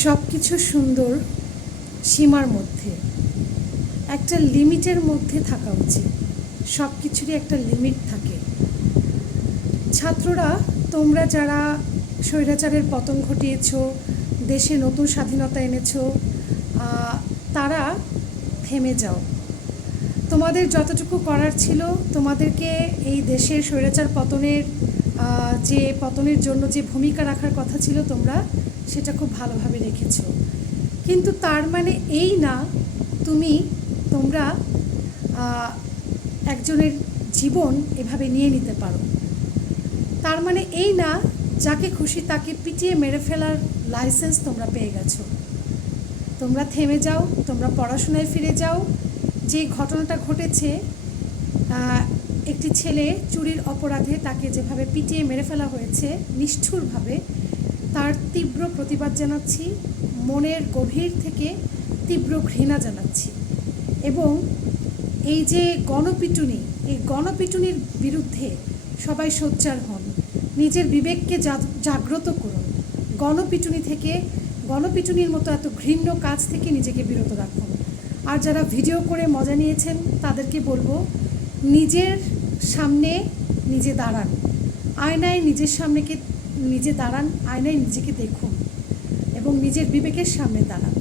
সব কিছু সুন্দর সীমার মধ্যে, একটা লিমিটের মধ্যে থাকা উচিত। সব কিছুরই একটা লিমিট থাকে। ছাত্ররা, তোমরা যারা স্বৈরাচারের পতন ঘটিয়েছ, দেশে নতুন স্বাধীনতা এনেছ, তারা থেমে যাও। তোমাদের যতটুকু করার ছিল, তোমাদেরকে এই দেশের স্বৈরাচার পতনের জন্য যে ভূমিকা রাখার কথা ছিল, তোমরা সেটা খুব ভালোভাবে রেখেছ। কিন্তু তার মানে এই না তোমরা একজনের জীবন এভাবে নিয়ে নিতে পারো। তার মানে এই না যাকে খুশি তাকে পিটিয়ে মেরে ফেলার লাইসেন্স তোমরা পেয়ে গেছো। তোমরা থেমে যাও, তোমরা পড়াশোনায় ফিরে যাও। যে ঘটনাটা ঘটেছে, একটি ছেলে চুরির অপরাধে তাকে যেভাবে পিটিয়ে মেরে ফেলা হয়েছে নিষ্ঠুরভাবে, তার তীব্র প্রতিবাদ জানাচ্ছি, মনের গভীর থেকে তীব্র ঘৃণা জানাচ্ছি। এবং এই যে গণপিটুনি, এই গণপিটুনির বিরুদ্ধে সবাই সোচ্চার হন, নিজের বিবেককে জাগ্রত করুন। গণপিটুনির মতো এত ঘৃণ্য কাজ থেকে নিজেকে বিরত রাখুন। আর যারা ভিডিও করে মজা নিয়েছেন তাদেরকে বলবো, নিজের সামনে নিজে দাঁড়ান, আয়নায় নিজে দাঁড়ান, আয়নায় নিজেকে দেখুন এবং নিজের বিবেকের সামনে দাঁড়ান।